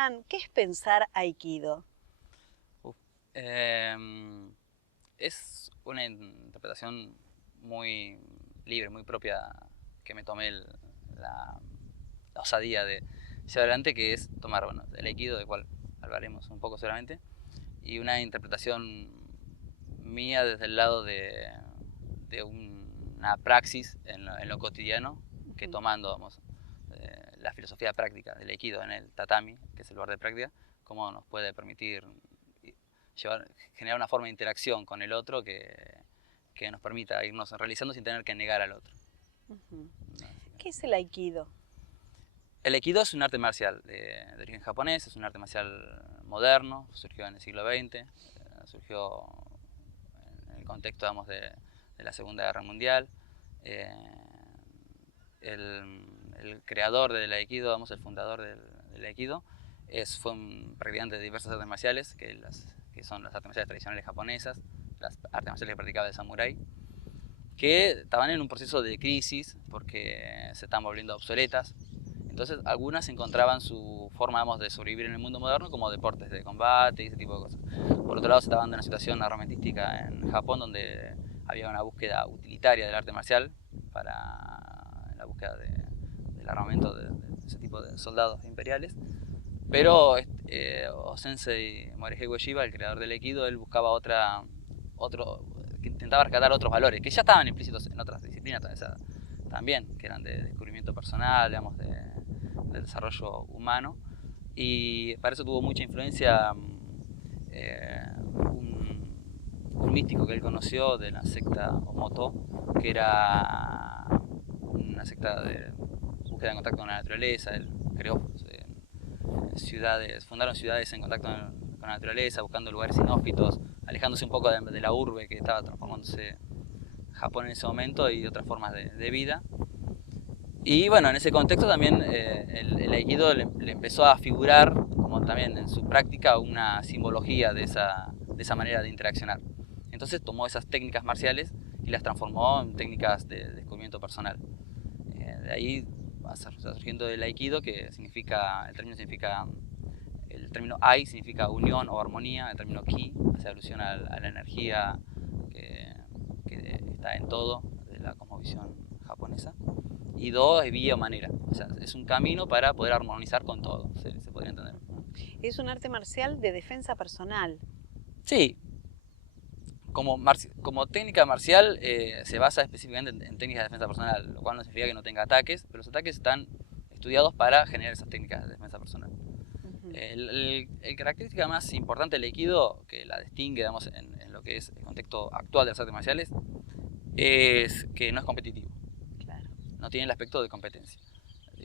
Hernán, ¿qué es pensar Aikido? Uf, em, es una interpretación muy libre, muy propia, que me tomé la, la osadía de llevar adelante, que es tomar, bueno, el Aikido, del cual hablaremos un poco seguramente, y una interpretación mía desde el lado de una praxis en lo cotidiano, que tomando, vamos, la filosofía práctica del Aikido en el tatami, que es el lugar de práctica, cómo nos puede permitir generar una forma de interacción con el otro que nos permita irnos realizando sin tener que negar al otro. Ujú. ¿Qué es el Aikido? El Aikido es un arte marcial de origen japonés, es un arte marcial moderno, surgió en el siglo XX, surgió en el contexto, digamos, de la Segunda Guerra Mundial. Eh, el creador del Aikido, vamos, el fundador del Aikido, fue un practicante de diversas artes marciales, que son las artes marciales tradicionales japonesas, las artes marciales que practicaba el samurái, que estaban en un proceso de crisis porque se estaban volviendo obsoletas. Entonces algunas encontraban su forma, digamos, de sobrevivir en el mundo moderno como deportes de combate y ese tipo de cosas. Por otro lado, se estaba dando una situación armamentística en Japón donde había una búsqueda utilitaria del arte marcial para la búsqueda del armamento de ese tipo de soldados imperiales. Pero Sensei Morihei Ueshiba, el creador del Aikido, él buscaba que intentaba rescatar otros valores que ya estaban implícitos en otras disciplinas también, que eran de descubrimiento personal, digamos, de desarrollo humano. Y para eso tuvo mucha influencia un místico que él conoció de la secta Omoto, que era una secta de búsqueda en contacto con la naturaleza. Él creó fundaron ciudades en contacto con la naturaleza, buscando lugares inhóspitos, alejándose un poco de la urbe que estaba transformándose Japón en ese momento y otras formas de vida. Y bueno, en ese contexto también el Aikido le empezó a figurar, como también en su práctica, una simbología de esa manera de interaccionar. Entonces tomó esas técnicas marciales y las transformó en técnicas de descubrimiento personal. De ahí va surgiendo el Aikido, que significa, el término Ai significa unión o armonía, el término Ki hace alusión a la energía que está en todo, de la cosmovisión japonesa. Y Do es vía o manera, o sea, es un camino para poder armonizar con todo, se podría entender. Es un arte marcial de defensa personal. Sí, como técnica marcial se basa específicamente en técnicas de defensa personal, lo cual no significa que no tenga ataques, pero los ataques están estudiados para generar esas técnicas de defensa personal. Ujú. El característica más importante del Aikido, que la distingue, digamos, en lo que es el contexto actual de las artes marciales, es que no es competitivo. Claro. No tiene el aspecto de competencia.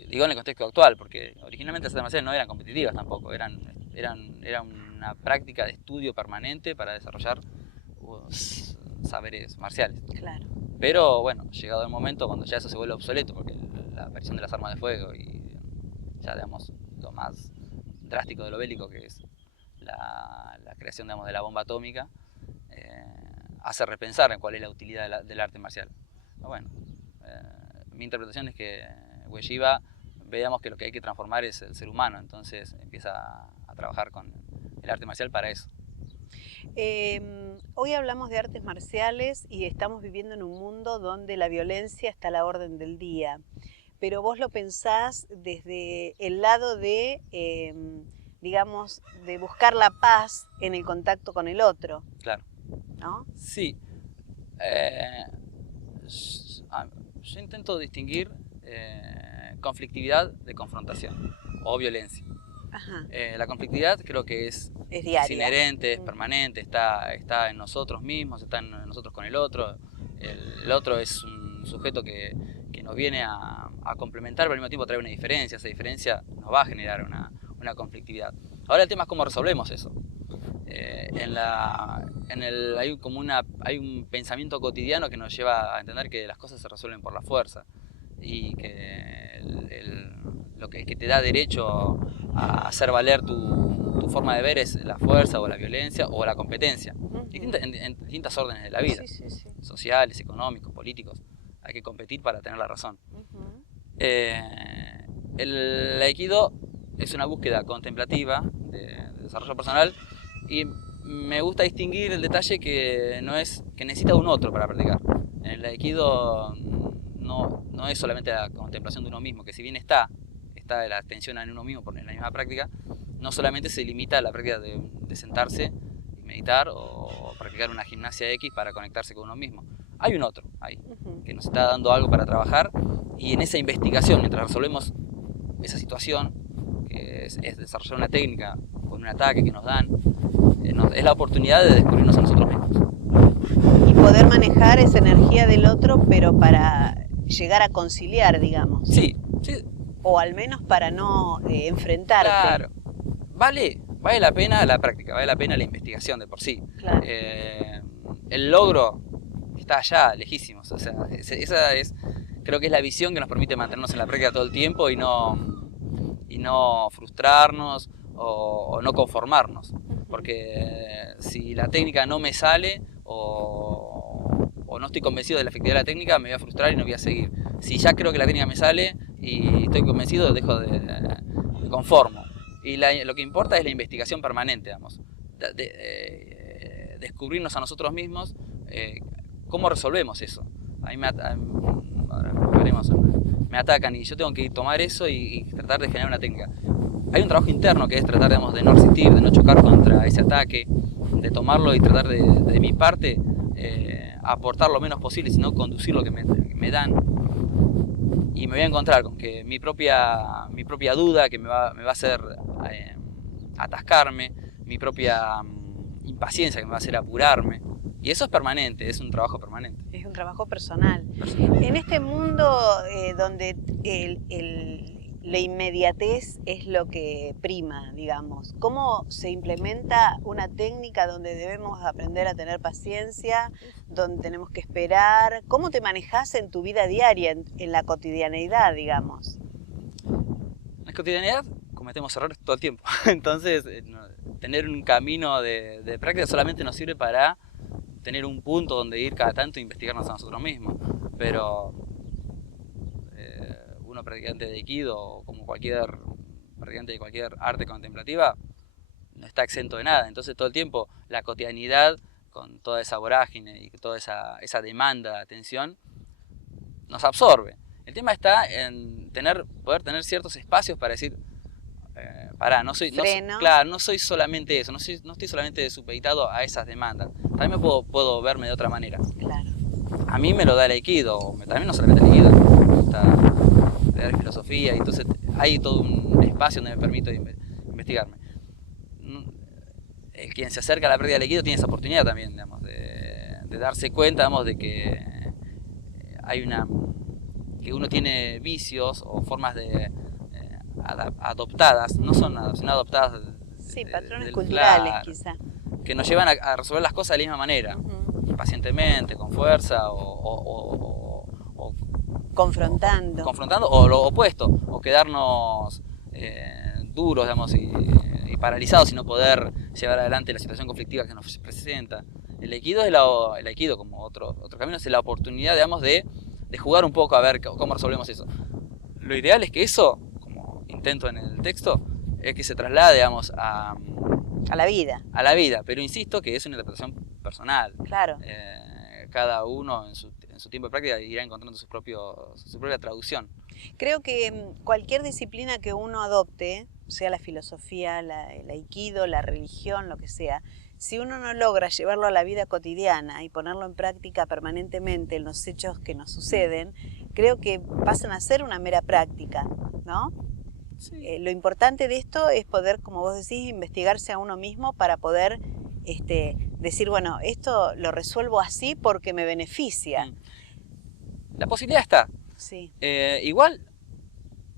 Digo en el contexto actual, porque originalmente las artes marciales no eran competitivas tampoco, era una práctica de estudio permanente para desarrollar saberes marciales. Claro. Pero bueno, llegado el momento cuando ya eso se vuelve obsoleto, porque la aparición de las armas de fuego y ya digamos lo más drástico de lo bélico, que es la creación, digamos, de la bomba atómica, eh, hace repensar en cuál es la utilidad del arte marcial. Pero bueno, mi interpretación es que Ueshiba veamos que lo que hay que transformar es el ser humano, entonces empieza a trabajar con el arte marcial para eso. Hoy hablamos de artes marciales y estamos viviendo en un mundo donde la violencia está a la orden del día. Pero vos lo pensás desde el lado de, digamos, de buscar la paz en el contacto con el otro, Claro. ¿no? Sí. Eh, yo intento distinguir conflictividad de confrontación o violencia. Ajá, La conflictividad creo que es es diaria. inherente, es permanente, está en nosotros mismos, está en nosotros con el otro. El otro es un sujeto que nos viene a complementar, pero al mismo tiempo trae una diferencia. Esa diferencia nos va a generar una conflictividad. Ahora el tema es cómo resolvemos eso. Hay un pensamiento cotidiano que nos lleva a entender que las cosas se resuelven por la fuerza y que lo que te da derecho a hacer valer tu forma de ver es la fuerza o la violencia o la competencia, en distintas órdenes de la vida, Sí, sí, sí. sociales, económicos, políticos. Hay que competir para tener la razón. Ujú. El Aikido es una búsqueda contemplativa de desarrollo personal, y me gusta distinguir el detalle que no es que necesita un otro para practicar. En el Aikido no es solamente la contemplación de uno mismo, que si bien está la atención en uno mismo por la misma práctica, no solamente se limita a la práctica de sentarse y meditar o practicar una gimnasia X para conectarse con uno mismo. Hay un otro ahí, que nos está dando algo para trabajar, y en esa investigación, mientras resolvemos esa situación, que es desarrollar una técnica con un ataque que nos dan, es la oportunidad de descubrirnos a nosotros mismos. Y poder manejar esa energía del otro, pero para llegar a conciliar, digamos. Sí, sí. O al menos para no enfrentarte. Claro. Vale la pena la práctica, vale la pena la investigación de por sí. Claro. El logro está allá, lejísimos. O sea, creo que es la visión que nos permite mantenernos en la práctica todo el tiempo y no frustrarnos o no conformarnos. Porque si la técnica no me sale o no estoy convencido de la efectividad de la técnica, me voy a frustrar y no voy a seguir. Si ya creo que la técnica me sale y estoy convencido, dejo de conformo. Y lo que importa es la investigación permanente, digamos. Descubrirnos a nosotros mismos cómo resolvemos eso. A mí me atacan y yo tengo que tomar eso y tratar de generar una técnica. Hay un trabajo interno que es tratar, digamos, de no resistir, de no chocar contra ese ataque, de tomarlo y tratar de mi parte aportar lo menos posible, sino conducir lo que me dan. Y me voy a encontrar con que mi propia duda, que me va a hacer atascarme, mi propia impaciencia, que me va a hacer apurarme. Y eso es permanente, es un trabajo permanente. Es un trabajo personal. En este mundo donde la inmediatez es lo que prima, digamos, ¿cómo se implementa una técnica donde debemos aprender a tener paciencia, donde tenemos que esperar? ¿Cómo te manejás en tu vida diaria, en la cotidianeidad, digamos? En la cotidianidad cometemos errores todo el tiempo. Entonces, tener un camino de práctica solamente nos sirve para tener un punto donde ir cada tanto e investigarnos a nosotros mismos. Pero uno practicante de Aikido, como cualquier practicante de cualquier arte contemplativa, no está exento de nada. Entonces todo el tiempo la cotidianidad, con toda esa vorágine y toda esa demanda de atención, nos absorbe. El tema está en poder tener ciertos espacios para decir, no soy solamente eso, no estoy solamente supeditado a esas demandas. También puedo verme de otra manera. Claro. A mí me lo da el Aikido, también no solamente el Aikido, me gusta estudiar filosofía, y entonces hay todo un espacio donde me permito investigarme. Quien se acerca a la práctica del Aikido tiene esa oportunidad también, digamos, de darse cuenta, digamos, de que que uno tiene vicios o formas adoptadas, no son adoptadas. Sí, patrones culturales, quizá. Que nos llevan a resolver las cosas de la misma manera, pacientemente, con fuerza o confrontando, o lo opuesto, o quedarnos duros, digamos, y paralizados y no poder llevar adelante la situación conflictiva que nos presenta. El Aikido el Aikido, como otro camino, es la oportunidad, digamos, de jugar un poco a ver cómo resolvemos eso. Lo ideal es que eso, como intento en el texto, es que se traslade, digamos, a la vida. A la vida, pero insisto que es una interpretación personal. Claro. Cada uno en su tiempo de práctica irá encontrando su propia traducción. Creo que cualquier disciplina que uno adopte, sea la filosofía, el aikido, la religión, lo que sea, si uno no logra llevarlo a la vida cotidiana y ponerlo en práctica permanentemente en los hechos que nos suceden, creo que pasan a ser una mera práctica, ¿no? Sí. Lo importante de esto es poder, como vos decís, investigarse a uno mismo para poder decir, bueno, esto lo resuelvo así porque me beneficia. La posibilidad está. Sí. Igual,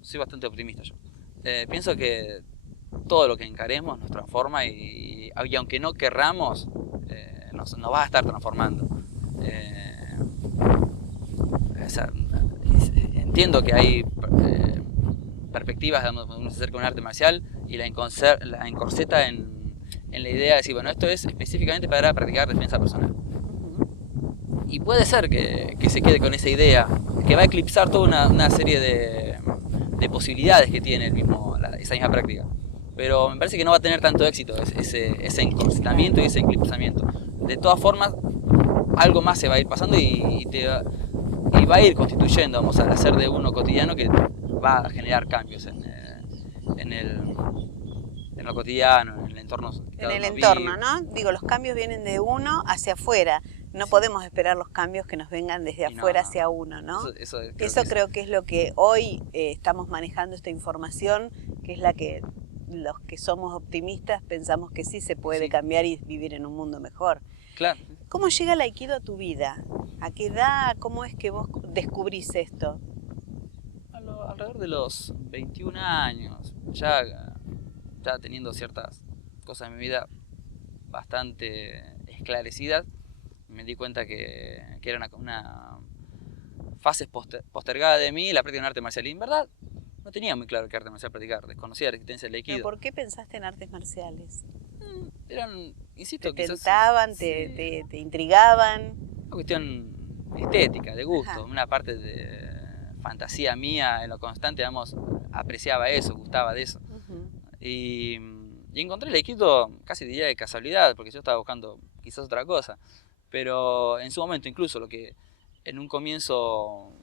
soy bastante optimista yo. Pienso que todo lo que encaremos nos transforma y aunque no querramos, nos va a estar transformando. Entiendo que hay perspectivas donde uno se acerca a un arte marcial y la encorseta en la idea de decir, bueno, esto es específicamente para practicar defensa personal. Y puede ser que se quede con esa idea, que va a eclipsar toda una serie de posibilidades que tiene esa esa misma práctica. Pero me parece que no va a tener tanto éxito ese encorsetamiento y ese eclipsamiento. De todas formas, algo más se va a ir pasando y va a ir constituyendo, vamos, al hacer de uno cotidiano, que va a generar cambios en lo cotidiano, en el entorno. En el entorno, ¿no? Digo, los cambios vienen de uno hacia afuera. No podemos esperar los cambios que nos vengan desde afuera hacia uno, ¿no? Eso creo que es lo que hoy estamos manejando, esta información, que es la que los que somos optimistas pensamos que sí se puede cambiar y vivir en un mundo mejor. Claro. ¿Cómo llega el Aikido a tu vida? ¿A qué edad? ¿Cómo es que vos descubrís esto? Alrededor de los 21 años, ya teniendo ciertas cosas en mi vida bastante esclarecidas, me di cuenta que era una fase postergada de mí la práctica de un arte marcial. Y en verdad no tenía muy claro qué arte marcial practicar, desconocía la existencia del Aikido. ¿Pero por qué pensaste en artes marciales? Eran, insisto, ¿Te tentaban, te intrigaban? Una cuestión estética, de gusto, ajá, una parte de fantasía mía en lo constante, digamos, apreciaba eso, gustaba de eso. Uh-huh. Y encontré el Aikido casi diría de casualidad, porque yo estaba buscando quizás otra cosa. Pero en su momento, incluso lo que en un comienzo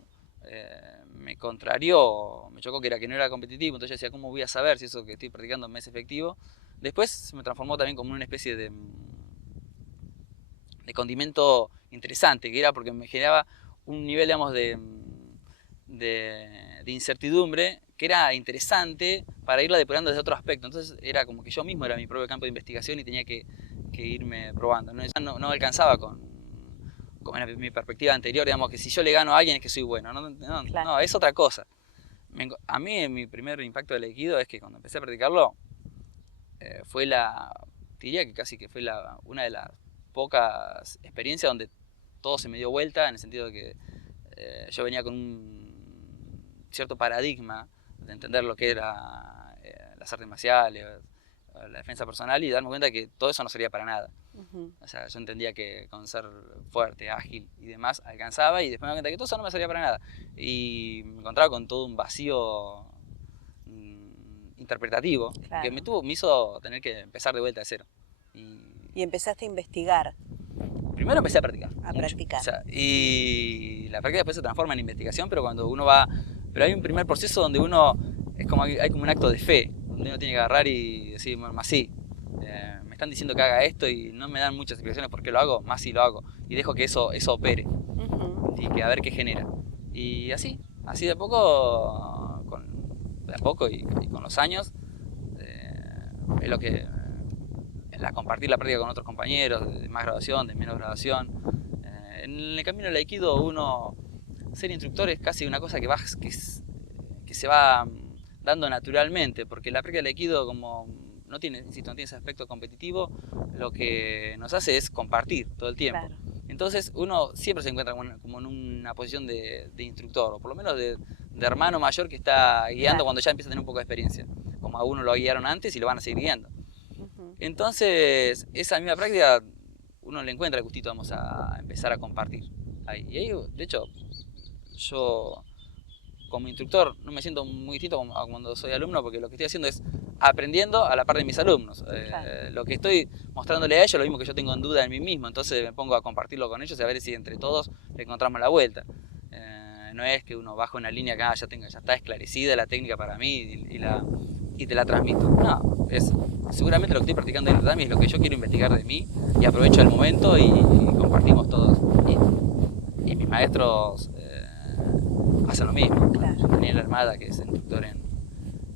me contrarió, me chocó, que era que no era competitivo, entonces yo decía, ¿cómo voy a saber si eso que estoy practicando me es efectivo? Después se me transformó también como una especie de condimento interesante, que era porque me generaba un nivel, digamos, de incertidumbre que era interesante para irla depurando desde otro aspecto. Entonces era como que yo mismo era mi propio campo de investigación y tenía que irme probando. No alcanzaba con mi perspectiva anterior, digamos, que si yo le gano a alguien es que soy bueno. Claro. No, es otra cosa. A mí mi primer impacto del Aikido es que cuando empecé a practicarlo fue diría que casi que fue una de las pocas experiencias donde todo se me dio vuelta, en el sentido de que yo venía con un cierto paradigma de entender lo que era las artes marciales, la defensa personal, y darme cuenta que todo eso no servía para nada. Uh-huh. O sea, yo entendía que con ser fuerte, ágil y demás alcanzaba, y después me di cuenta que todo eso no me servía para nada. Y me encontraba con todo un vacío interpretativo, claro, que me hizo tener que empezar de vuelta de cero. Y empezaste a investigar. Primero empecé a practicar. Practicar. O sea, y la práctica después se transforma en investigación, pero cuando uno va... Pero hay un primer proceso donde uno... hay como un acto de fe, donde uno tiene que agarrar y decir, bueno, más sí, me están diciendo que haga esto y no me dan muchas explicaciones por qué lo hago, más sí lo hago. Y dejo que eso opere. Uh-huh. Y que a ver qué genera. Y así de a poco y con los años, es lo que... compartir la práctica con otros compañeros, de más graduación, de menos graduación. En el camino del Aikido, ser instructor es casi una cosa que se va dando naturalmente, porque la práctica del Aikido, como no tiene ese aspecto competitivo, lo que nos hace es compartir todo el tiempo. Claro. Entonces uno siempre se encuentra como en una posición de instructor, o por lo menos de hermano mayor que está guiando, claro, cuando ya empieza a tener un poco de experiencia, como a uno lo guiaron antes y lo van a seguir guiando. Entonces, esa misma práctica, uno le encuentra el gustito, vamos a empezar a compartir. Ahí. Y ahí, de hecho, yo como instructor no me siento muy distinto a cuando soy alumno, porque lo que estoy haciendo es aprendiendo a la par de mis alumnos. Claro. Lo que estoy mostrándole a ellos es lo mismo que yo tengo en duda en mí mismo, entonces me pongo a compartirlo con ellos y a ver si entre todos le encontramos la vuelta. No es que uno baja una línea que ya está esclarecida la técnica para mí y te la transmito. No, es seguramente lo que estoy practicando en el tatami es lo que yo quiero investigar de mí, y aprovecho el momento y compartimos todos. Y mis maestros hacen lo mismo. Claro. Daniel Armada, que es instructor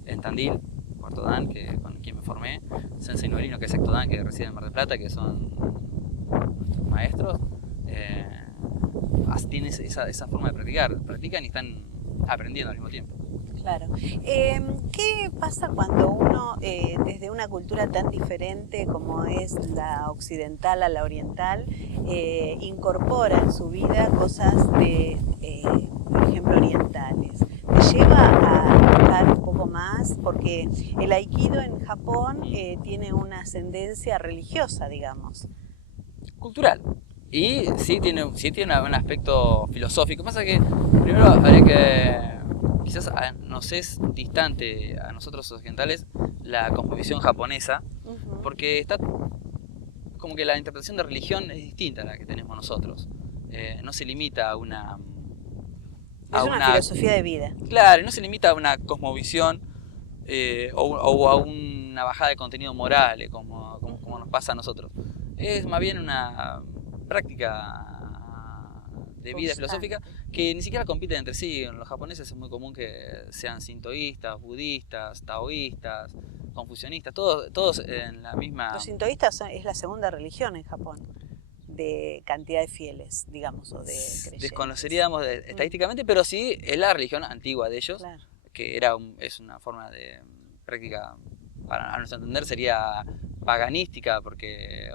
en Tandil, Cuarto Dan, con quien me formé, Sensei Norino, que es Sexto Dan, que reside en Mar del Plata, que son nuestros maestros, tienen esa forma de practicar, practican y están aprendiendo al mismo tiempo. Claro. ¿Qué pasa cuando uno, desde una cultura tan diferente como es la occidental a la oriental, incorpora en su vida cosas por ejemplo, orientales? ¿Te lleva a buscar un poco más? Porque el Aikido en Japón tiene una ascendencia religiosa, digamos. Cultural. Y sí tiene un aspecto filosófico. Pasa que primero habría que quizás nos es distante a nosotros occidentales la cosmovisión japonesa, porque está como que la interpretación de religión es distinta a la que tenemos nosotros. No se limita a una... Es una filosofía de vida. Claro, no se limita a una cosmovisión o a una bajada de contenido moral, como nos pasa a nosotros. Es más bien una práctica de vida filosófica que ni siquiera compiten entre sí. En los japoneses es muy común que sean sintoístas, budistas, taoístas, confucianistas, todos en la misma... Los sintoístas es la segunda religión en Japón, de cantidad de fieles, digamos, o de creyentes. Desconoceríamos estadísticamente, pero sí es la religión antigua de ellos, claro. Que es una forma de práctica, para a nuestro entender sería paganística, porque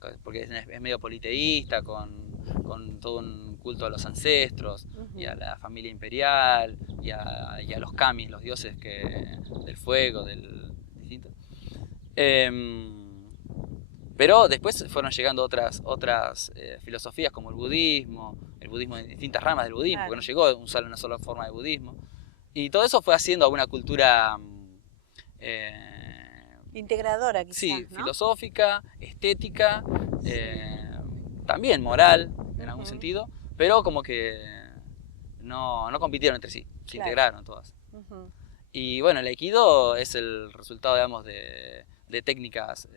es medio politeísta, con todo un culto a los ancestros y a la familia imperial y a los kamis, los dioses del fuego, del distinto. Pero después fueron llegando otras filosofías como el budismo en distintas ramas del budismo, porque no llegó una sola forma de budismo. Y todo eso fue haciendo alguna cultura integradora, quizás, sí, ¿no? filosófica, estética, también moral en algún sentido, pero como que no compitieron entre sí, se integraron todas. Y bueno, el aikido es el resultado, digamos, de técnicas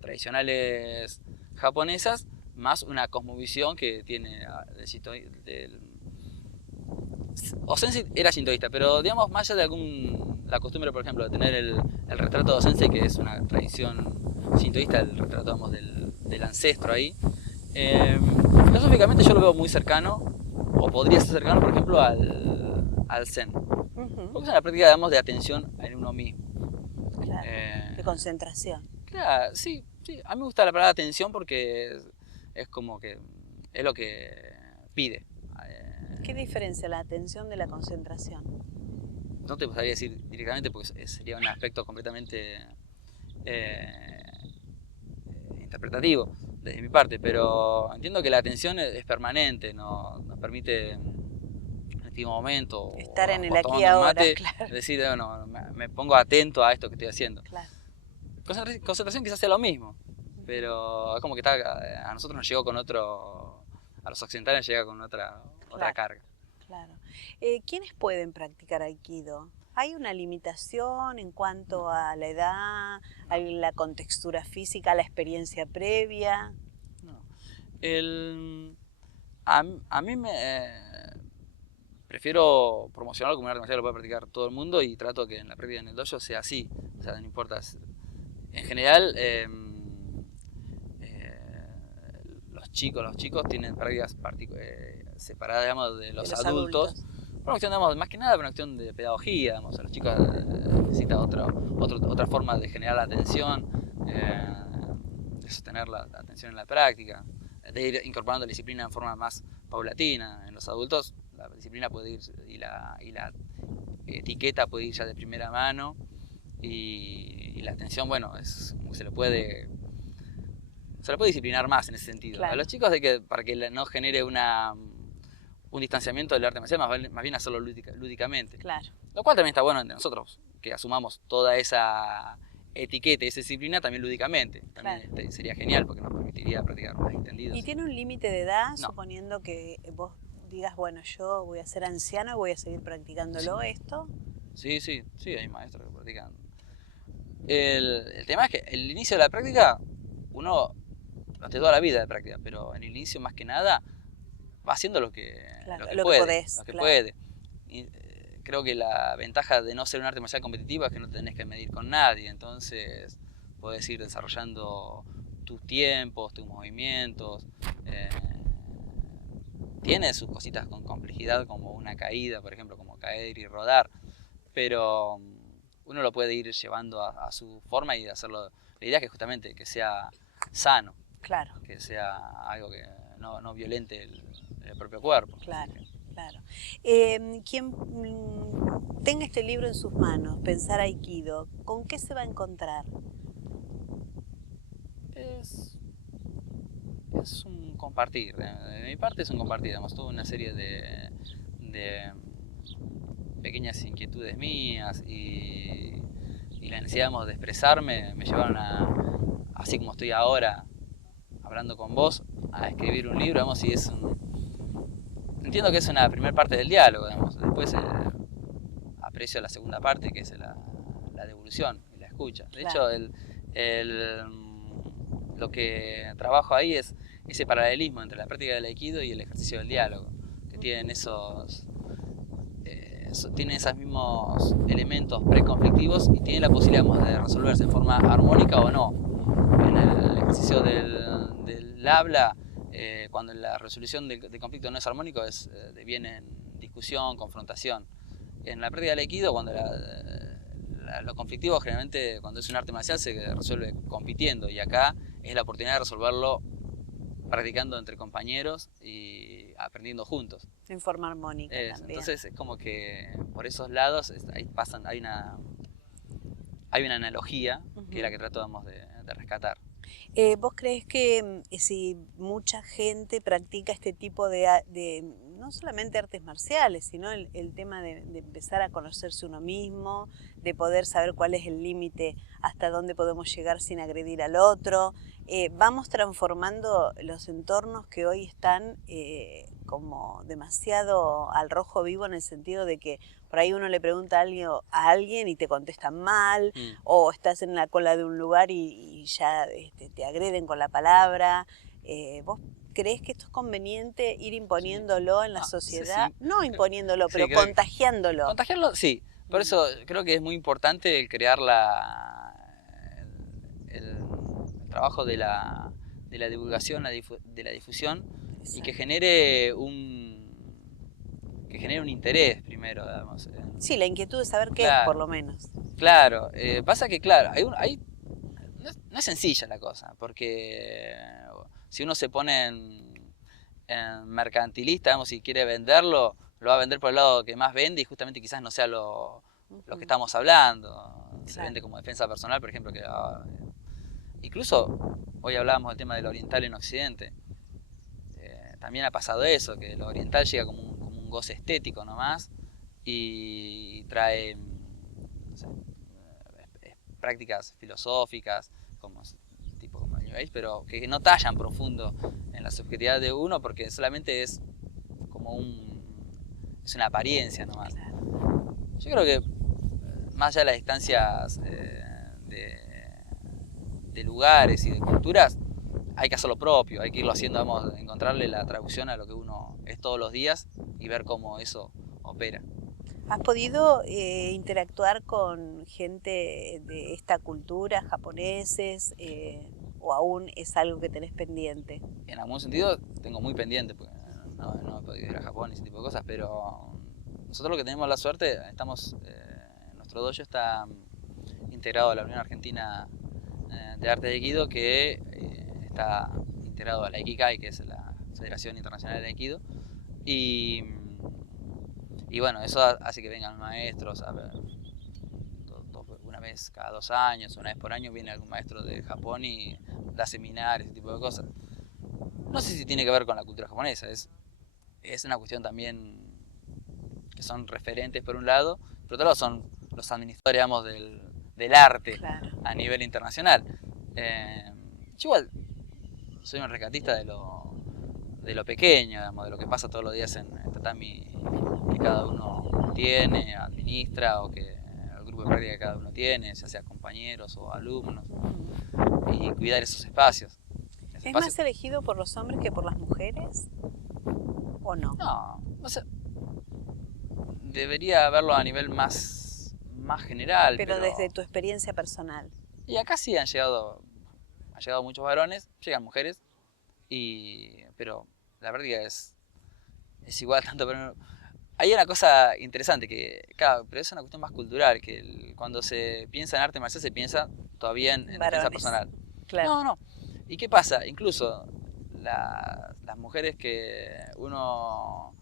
tradicionales japonesas, más una cosmovisión que tiene Sensei era shintoísta, pero digamos, más allá de la costumbre, por ejemplo, de tener el retrato de Sensei, que es una tradición shintoísta, el retrato, digamos, del ancestro ahí, filosóficamente yo lo veo muy cercano, o podría ser cercano, por ejemplo, al Zen. Porque es una práctica, digamos, de atención en uno mismo. Claro, de concentración. Claro, sí. A mí me gusta la palabra atención porque es como que es lo que pide. ¿Qué diferencia la atención de la concentración? No te podría decir directamente porque sería un aspecto completamente interpretativo desde mi parte, pero entiendo que la atención es permanente, nos permite en este momento estar en el aquí y ahora, mate, claro. decir, bueno, me pongo atento a esto que estoy haciendo. Claro. Concentración quizás sea lo mismo, pero es como que a nosotros nos llegó con otro, a los occidentales nos llega con otra carga. Claro. ¿Quiénes pueden practicar aikido? ¿Hay una limitación en cuanto a la edad, a la contextura física, a la experiencia previa? No. A mí prefiero promocionarlo como un arte marcial que lo puede practicar todo el mundo y trato que en la práctica en el dojo sea así. O sea, no importa. En general, los chicos tienen prácticas separadas, digamos, de los adultos. Por una cuestión, digamos, más que nada por una cuestión de pedagogía, digamos. A los chicos necesitan otra forma de generar la atención, de sostener la atención en la práctica, de ir incorporando la disciplina en forma más paulatina. En los adultos la disciplina puede ir y la etiqueta puede ir ya de primera mano. Y la atención, bueno, es como que se le puede disciplinar más en ese sentido. Claro. A los chicos para que no genere un distanciamiento del arte marcial, más bien hacerlo lúdicamente. Claro. Lo cual también está bueno entre nosotros, que asumamos toda esa etiqueta y esa disciplina también lúdicamente. También claro. Sería genial porque nos permitiría practicar más extendidos. ¿Y tiene un límite de edad, no, suponiendo que vos digas, bueno, yo voy a ser anciano y voy a seguir practicándolo esto? Sí, hay maestros que practican. El tema es que el inicio de la práctica, uno lo hace toda la vida de práctica, pero en el inicio más que nada va haciendo lo que puede. Y, creo que la ventaja de no ser un arte marcial competitivo es que no tenés que medir con nadie, entonces podés ir desarrollando tus tiempos, tus movimientos. Tiene sus cositas con complejidad como una caída, por ejemplo, como caer y rodar, pero uno lo puede ir llevando a su forma y hacerlo. La idea es que justamente que sea sano, claro, que sea algo que no violente el propio cuerpo. Claro. Quien tenga este libro en sus manos, Pensar Aikido, ¿con qué se va a encontrar? Es un compartir, de mi parte es un compartir, digamos, toda una serie de de pequeñas inquietudes mías y la necesidad, digamos, de expresarme me llevaron a, así como estoy ahora hablando con vos, a escribir un libro, digamos, y entiendo que es una primera parte del diálogo, digamos. Después aprecio la segunda parte, que es la devolución y la escucha. De hecho, lo que trabajo ahí es ese paralelismo entre la práctica del aikido y el ejercicio del diálogo, que tienen tienen esos mismos elementos preconflictivos y tienen la posibilidad, digamos, de resolverse en forma armónica o no. En el ejercicio del habla, cuando la resolución del conflicto no es armónico, viene en discusión, confrontación. En la práctica del aikido, cuando lo conflictivo generalmente, cuando es un arte marcial, se resuelve compitiendo, y acá es la oportunidad de resolverlo practicando entre compañeros y aprendiendo juntos. En forma armónica también. Entonces es como que por esos lados hay una analogía que es la que tratamos de rescatar. ¿Vos crees que si mucha gente practica este tipo de no solamente artes marciales, sino el tema de empezar a conocerse uno mismo, de poder saber cuál es el límite, hasta dónde podemos llegar sin agredir al otro, vamos transformando los entornos que hoy están como demasiado al rojo vivo, en el sentido de que por ahí uno le pregunta a alguien y te contestan mal, o estás en la cola de un lugar y ya te agreden con la palabra? ¿Vos creés que esto es conveniente ir imponiéndolo en la sociedad? Sí. No imponiéndolo, pero contagiándolo. Contagiarlo, sí. Por eso creo que es muy importante el crear el trabajo de la divulgación, de la difusión. Exacto. Y que genere un interés primero, digamos. Sí, la inquietud de saber qué es, por lo menos. Claro, pasa que, claro, no es sencilla la cosa, porque si uno se pone en mercantilista, digamos, y quiere venderlo, lo va a vender por el lado que más vende, y justamente quizás no sea lo que estamos hablando. Claro. Se vende como defensa personal, por ejemplo, incluso hoy hablábamos del tema del oriental en Occidente. También ha pasado eso, que lo oriental llega como un goce estético nomás, y trae, no sé, prácticas filosóficas como el New Age, pero que no tallan profundo en la subjetividad de uno, porque solamente es como es una apariencia nomás. Yo creo que más allá de las distancias de lugares y de culturas, hay que hacer lo propio, hay que irlo haciendo, vamos, encontrarle la traducción a lo que uno es todos los días y ver cómo eso opera. ¿Has podido interactuar con gente de esta cultura, japoneses, o aún es algo que tenés pendiente? En algún sentido tengo muy pendiente, porque no he podido ir a Japón y ese tipo de cosas, pero nosotros lo que tenemos la suerte, nuestro dojo está integrado a la Unión Argentina de Arte de Aikido, que está integrado a la Ikikai, que es la Federación Internacional de Aikido, y bueno, eso hace que vengan maestros a ver, una vez cada 2 años, una vez por año viene algún maestro de Japón y da seminarios, ese tipo de cosas. No sé si tiene que ver con la cultura japonesa, es una cuestión también que son referentes por un lado, por otro lado son los administradores, digamos, del arte. Claro. A nivel internacional. Yo igual soy un rescatista de lo pequeño, digamos, de lo que pasa todos los días en el tatami que cada uno tiene, administra, o que el grupo de práctica que cada uno tiene, ya sea compañeros o alumnos, y cuidar esos espacios. ¿Es más elegido por los hombres que por las mujeres? ¿O no? No, o sea, debería verlo a nivel más general. Pero desde tu experiencia personal. Y acá sí han llegado muchos varones, llegan mujeres, pero la práctica es igual tanto, pero hay una cosa interesante que, claro, pero es una cuestión más cultural, que cuando se piensa en arte marcial se piensa todavía en defensa personal. Claro. No. ¿Y qué pasa? Incluso las mujeres que uno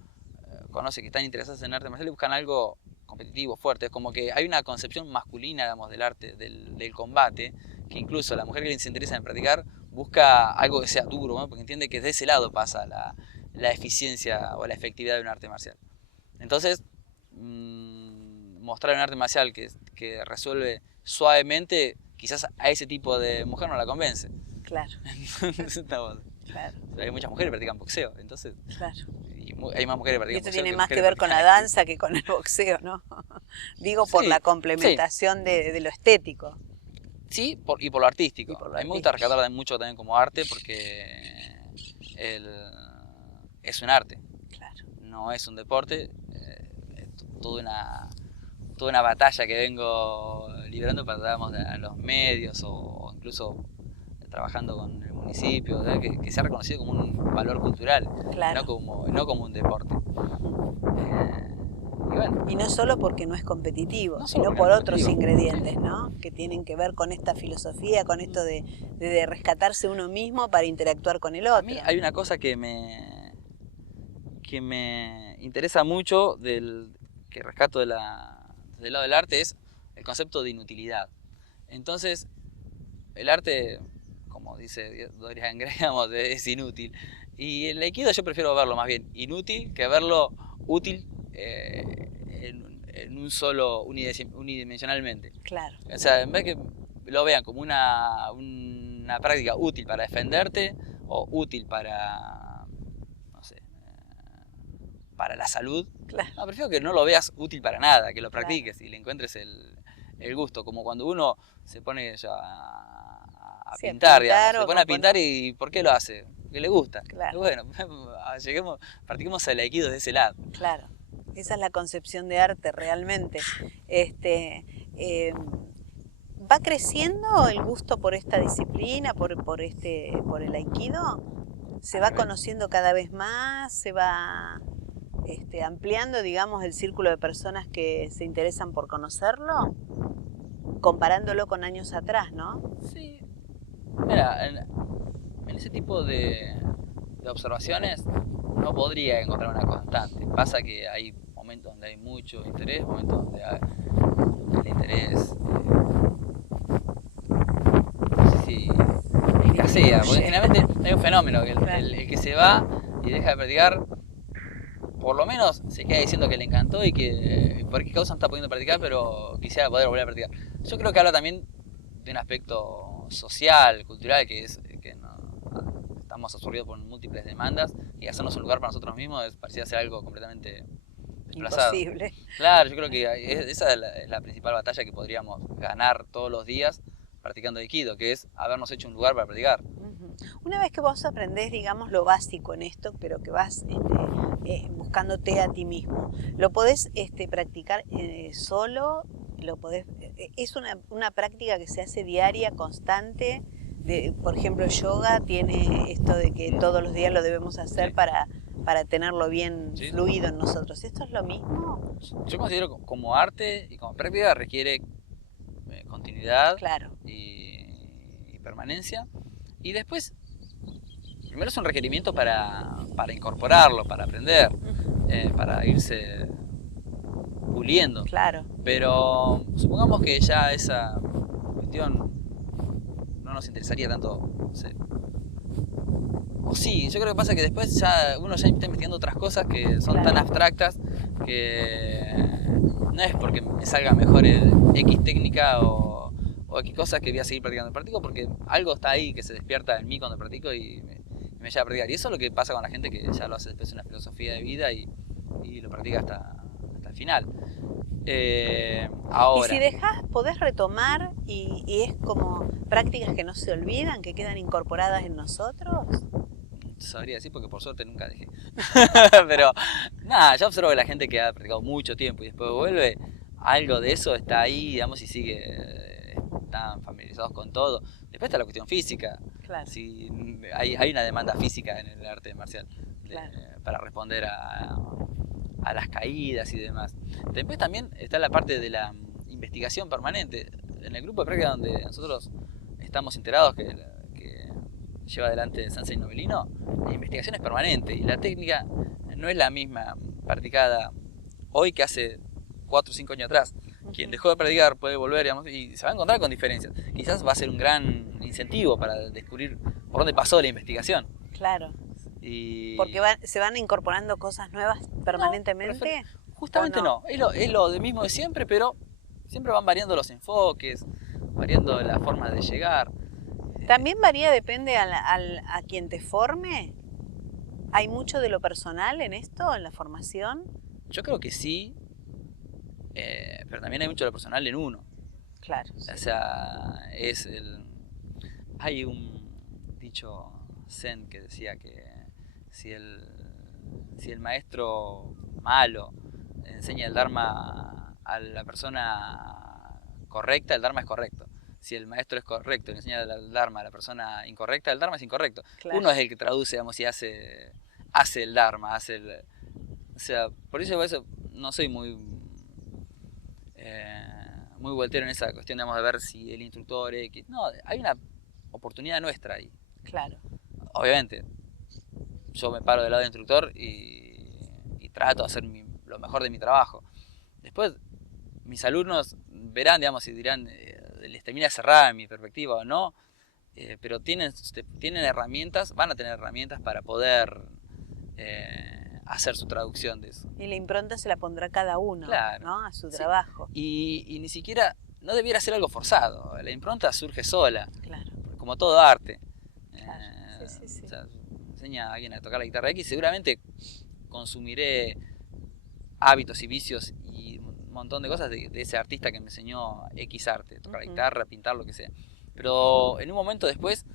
conoce que están interesadas en arte marcial buscan algo competitivo, fuerte. Es como que hay una concepción masculina, digamos, del arte, del combate, que incluso la mujer que se interesa en practicar busca algo que sea duro, ¿no? Porque entiende que de ese lado pasa la eficiencia o la efectividad de un arte marcial. Entonces, mostrar un arte marcial que resuelve suavemente, quizás a ese tipo de mujer no la convence. Claro. Entonces, Claro. hay muchas mujeres que practican boxeo, entonces, Claro. y hay más mujeres que Y practican esto boxeo tiene que más que mujeres ver con la practican danza que con el boxeo, ¿no? Digo, por sí, la sí, complementación de lo estético. sí, y por lo artístico. Y por lo A mí me gusta artístico. rescatar mucho también como arte porque es un arte, Claro. no es un deporte, es toda una batalla que vengo librando para digamos, a los medios o incluso trabajando con el municipio, que sea reconocido como un valor cultural, Claro. no como un deporte. Y bueno, Y no solo porque no es competitivo, no solo sino porque no por es otros competitivo. ingredientes, ¿no? Que tienen que ver con esta filosofía, con esto de rescatarse uno mismo para interactuar con el A otro. mí hay una cosa que me interesa mucho que rescato del lado del arte es el concepto de inutilidad. Entonces, el arte, como dice Dorian Gray, es inútil. Y el aikido yo prefiero verlo más bien inútil que verlo útil en un solo unidimensionalmente. Claro. O sea, en vez que lo vean como una práctica útil para defenderte o útil para, no sé, para la salud, Claro. no, prefiero que no lo veas útil para nada, que lo Claro. practiques y le encuentres el gusto, como cuando uno se pone ya a Sí, a pintar, pintar digamos, o se pone a pintar componer. y ¿por qué lo hace? Porque le gusta. Claro. Y bueno, practiquemos el aikido de ese lado. Claro. Esa es la concepción de arte realmente. Eh, ¿Va creciendo el gusto por esta disciplina, por el aikido? ¿Se va conociendo cada vez más? ¿Se va ampliando, digamos, el círculo de personas que se interesan por conocerlo? Comparándolo con años atrás, ¿no? Sí. Mira, en ese tipo de observaciones no podría encontrar una constante. Pasa que hay momentos donde hay mucho interés, momentos donde el interés no sé si escasea, porque generalmente hay un fenómeno, que el que se va y deja de practicar, por lo menos se queda diciendo que le encantó y que por qué causa no está pudiendo practicar, pero quisiera poder volver a practicar. Yo creo que habla también de un aspecto social, cultural, que es que estamos absorbidos por múltiples demandas y hacernos un lugar para nosotros mismos parecía ser algo completamente desplazado. Imposible. Claro, yo creo que esa es la principal batalla que podríamos ganar todos los días practicando aikido, que es habernos hecho un lugar para practicar. Una vez que vos aprendés, digamos, lo básico en esto, pero que vas buscándote a ti mismo, ¿lo podés practicar solo? ¿Lo podés, es una práctica que se hace diaria, constante? Por ejemplo, el yoga tiene esto de que todos los días lo debemos hacer Sí. para tenerlo bien Sí. fluido en nosotros. ¿Esto es lo mismo? Yo considero como arte y como práctica requiere continuidad Claro. y permanencia. Y después, primero es un requerimiento para incorporarlo, para aprender, para irse puliendo. Claro. Pero supongamos que ya esa cuestión no nos interesaría tanto, no sé. O sí, yo creo que pasa que después uno ya está investigando otras cosas que son tan abstractas que no es porque me salga mejor X técnica o X cosas que voy a seguir practicando. Practico porque algo está ahí que se despierta en mí cuando practico y me lleva a practicar. Y eso es lo que pasa con la gente que ya lo hace después de una filosofía de vida y lo practica hasta el final. Ahora, y si dejás, podés retomar y es como prácticas que no se olvidan, que quedan incorporadas en nosotros. Sabría decir porque por suerte nunca dejé. Pero nada, yo observo que la gente que ha practicado mucho tiempo y después vuelve, algo de eso está ahí, digamos, y están familiarizados con todo. Después está la cuestión física. Claro. Si hay una demanda física en el arte marcial para responder a las caídas y demás. Después también está la parte de la investigación permanente. En el grupo de práctica donde nosotros estamos enterados que lleva adelante Sensei Novelino, la investigación es permanente y la técnica no es la misma practicada hoy que hace 4 o 5 años atrás. Quien dejó de practicar puede volver, digamos, y se va a encontrar con diferencias. Quizás va a ser un gran incentivo para descubrir por dónde pasó la investigación. Claro. Y porque se van incorporando cosas nuevas permanentemente. No, Justamente ¿O no? no, es lo de mismo de siempre, pero siempre van variando los enfoques, variando la forma de llegar. ¿También varía, depende a quien te forme? ¿Hay mucho de lo personal en esto, en la formación? Yo creo que sí, pero también hay mucho de lo personal en uno. Claro, O sí. sea, hay un dicho zen que decía que si el, si el maestro malo enseña el Dharma a la persona correcta, el Dharma es correcto. Si el maestro es correcto y le enseña el Dharma a la persona incorrecta, el Dharma es incorrecto. Claro. Uno es el que traduce, digamos, y hace el Dharma, o sea, por eso no soy muy voltero en esa cuestión, digamos, de ver si el instructor X. No, hay una oportunidad nuestra ahí. Claro. Obviamente, yo me paro del lado del instructor y trato de hacer lo mejor de mi trabajo. Después, mis alumnos verán, digamos, y dirán, les termina cerrada en mi perspectiva o no, pero tienen herramientas, van a tener herramientas para poder hacer su traducción de eso. Y la impronta se la pondrá cada uno, Claro, ¿no? A su sí. trabajo. Y ni siquiera, no debiera ser algo forzado, la impronta surge sola, Claro, como todo arte. claro. Sí, sí, sí. O sea, enseña a alguien a tocar la guitarra X, seguramente consumiré hábitos y vicios y un montón de cosas de ese artista que me enseñó X arte, tocar la guitarra, pintar, lo que sea. Pero en un momento después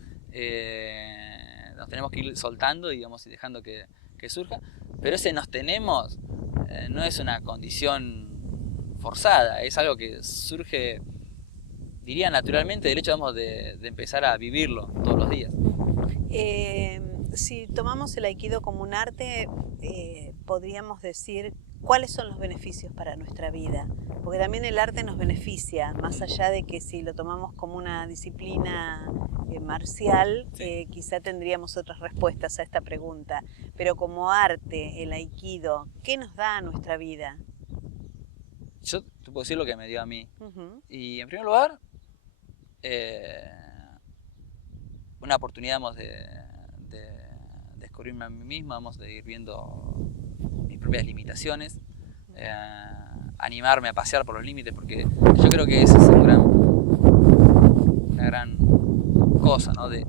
nos tenemos que ir soltando, digamos, y dejando que surja. Pero ese nos tenemos no es una condición forzada, es algo que surge, diría naturalmente, del hecho, digamos, de empezar a vivirlo todos los días. Si tomamos el aikido como un arte, podríamos decir cuáles son los beneficios para nuestra vida, porque también el arte nos beneficia, más allá de que si lo tomamos como una disciplina marcial, Sí. quizá tendríamos otras respuestas a esta pregunta, pero como arte, el aikido, ¿qué nos da a nuestra vida? Yo te puedo decir lo que me dio a mí. Uh-huh. Y en primer lugar, una oportunidad, digamos, de descubrirme a mí mismo, vamos, de ir viendo mis propias limitaciones, animarme a pasear por los límites, porque yo creo que esa es una gran cosa, ¿no? De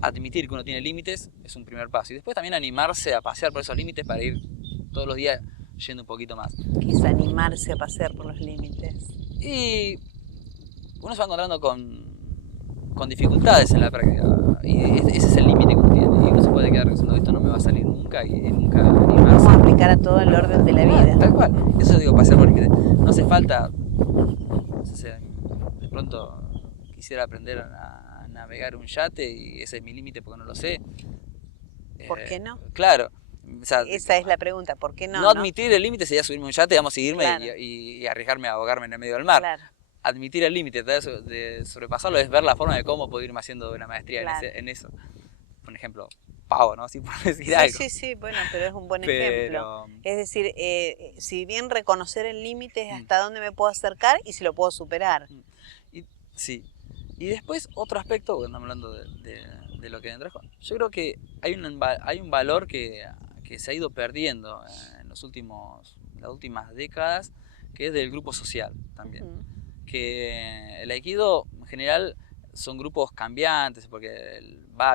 admitir que uno tiene límites es un primer paso. Y después también animarse a pasear por esos límites para ir todos los días yendo un poquito más. ¿Qué es animarse a pasear por los límites? Y uno se va encontrando con dificultades en la práctica. Y ese es el límite que uno tiene. Y uno se puede quedar pensando, esto no me va a salir nunca, y nunca animarse. Vamos a aplicar a todo el orden de la vida. Tal cual. Eso digo, pasear por límites. No hace falta, no sé, de pronto quisiera aprender a navegar un yate y ese es mi límite porque no lo sé. ¿Por qué no? Claro. O sea, esa es la pregunta, ¿por qué no? No admitir el límite sería subirme a un yate, digamos, seguirme claro. y arriesgarme a ahogarme en el medio del mar. Claro. Admitir el límite, de sobrepasarlo, es ver la forma de cómo puedo irme haciendo una maestría claro. en eso. Por ejemplo, Pavo, ¿no? Así por decir sí, algo. Sí, sí, bueno, pero es un buen ejemplo. Es decir, si bien reconocer el límite es hasta dónde me puedo acercar y si lo puedo superar. Sí. Y después, otro aspecto, cuando estamos hablando de lo que me trajo, yo creo que hay un valor que se ha ido perdiendo en las últimas décadas, que es del grupo social también. Que el aikido en general son grupos cambiantes, porque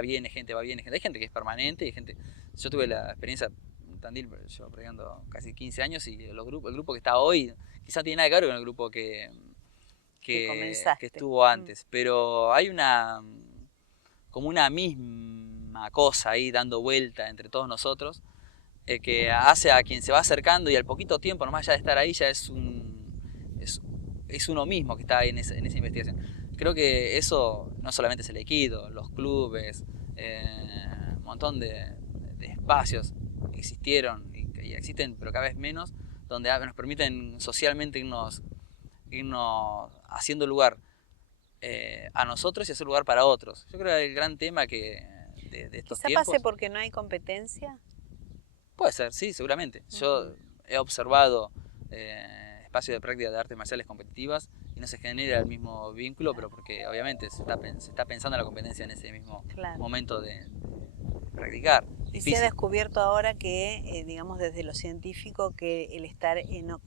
viene gente. Hay gente que es permanente y hay gente... Yo tuve la experiencia en Tandil, yo practicando casi 15 años, y el grupo que está hoy quizá tiene nada que ver con el grupo que estuvo antes, pero hay como una misma cosa ahí dando vuelta entre todos nosotros, que hace a quien se va acercando, y al poquito tiempo, nomás ya de estar ahí, ya es uno mismo que está ahí en esa investigación. Creo que eso no solamente es el aikido, los clubes, un montón de espacios existieron y existen, pero cada vez menos, donde nos permiten socialmente irnos haciendo lugar a nosotros y hacer lugar para otros. Yo creo que el gran tema de estos tiempos... ¿Quizá pase porque no hay competencia? Puede ser, sí, seguramente. Yo he observado espacios de práctica de artes marciales competitivas y no se genera el mismo vínculo, pero porque obviamente se está pensando en la competencia en ese mismo momento de practicar. Y se ha descubierto ahora que, digamos, desde lo científico, que el estar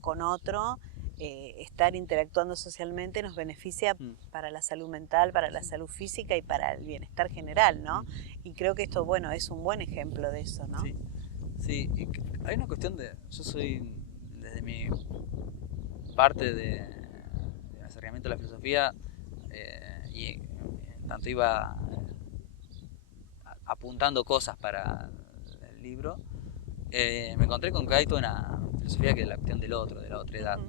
con otro, estar interactuando socialmente nos beneficia para la salud mental, para la salud física y para el bienestar general, ¿no? Y creo que esto, bueno, es un buen ejemplo de eso, ¿no? Sí, sí. Y hay una cuestión de, yo soy, desde mi parte de acercamiento a la filosofía, y tanto iba apuntando cosas para el libro, me encontré con que hay toda una filosofía que es la cuestión del otro, de la otra edad.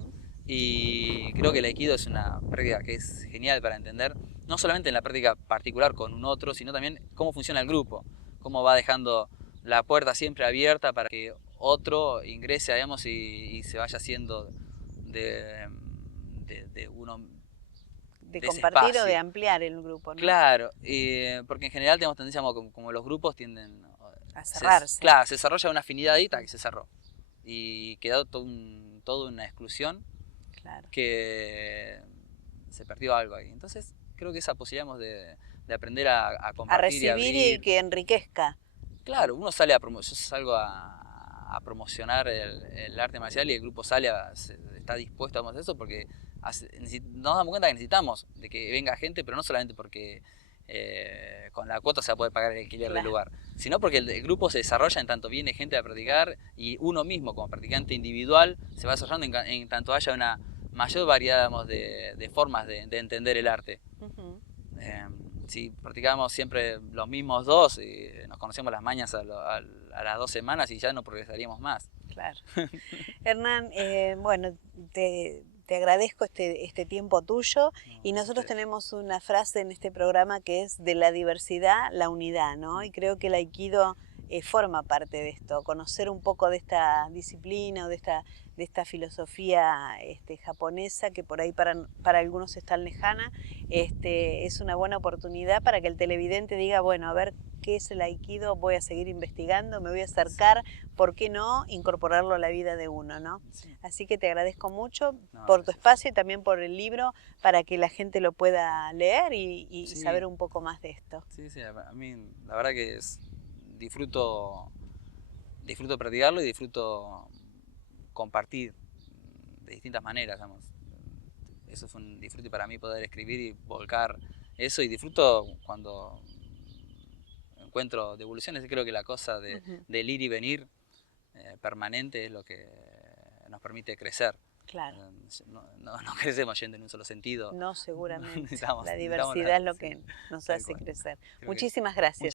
Y creo que el Aikido es una práctica que es genial para entender, no solamente en la práctica particular con un otro, sino también cómo funciona el grupo, cómo va dejando la puerta siempre abierta para que otro ingrese, digamos, y se vaya haciendo de uno, de de compartir espacio. O de ampliar el grupo, ¿no? Claro, porque en general tenemos tendencia como los grupos tienden a cerrarse. Claro, se desarrolla una afinidad y que se cerró. Y quedó toda una exclusión, claro, que se perdió algo ahí. Entonces creo que esa posibilidad de aprender a compartir a recibir y que enriquezca. Claro, uno sale yo salgo a promocionar el arte marcial y el grupo sale está dispuesto a hacer eso porque nos damos cuenta que necesitamos de que venga gente, pero no solamente porque con la cuota se puede pagar el alquiler del lugar, sino porque el grupo se desarrolla en tanto viene gente a practicar y uno mismo como practicante individual se va desarrollando en tanto haya una mayor variedad, digamos, de formas de entender el arte. Si practicábamos siempre los mismos dos, nos conocemos las mañas a las 2 semanas y ya no progresaríamos más. Claro. Hernán, bueno, te agradezco este tiempo tuyo y nosotros tenemos una frase en este programa que es de la diversidad, la unidad, ¿no? Y creo que el Aikido forma parte de esto, conocer un poco de esta disciplina o de esta filosofía japonesa que por ahí para algunos es tan lejana, es una buena oportunidad para que el televidente diga, bueno, a ver qué es el Aikido, voy a seguir investigando, me voy a acercar, ¿por qué no incorporarlo a la vida de uno, ¿no? Sí. Así que te agradezco mucho por tu espacio y también por el libro para que la gente lo pueda leer y saber un poco más de esto. Sí, sí, a mí la verdad que disfruto practicarlo y disfruto compartir de distintas maneras, digamos. Eso fue un disfrute para mí poder escribir y volcar eso, y disfruto cuando encuentro devoluciones. Creo que la cosa del ir y venir permanente es lo que nos permite crecer. Claro. No crecemos yendo en un solo sentido. No, seguramente. La diversidad es lo que nos hace crecer. Muchísimas gracias.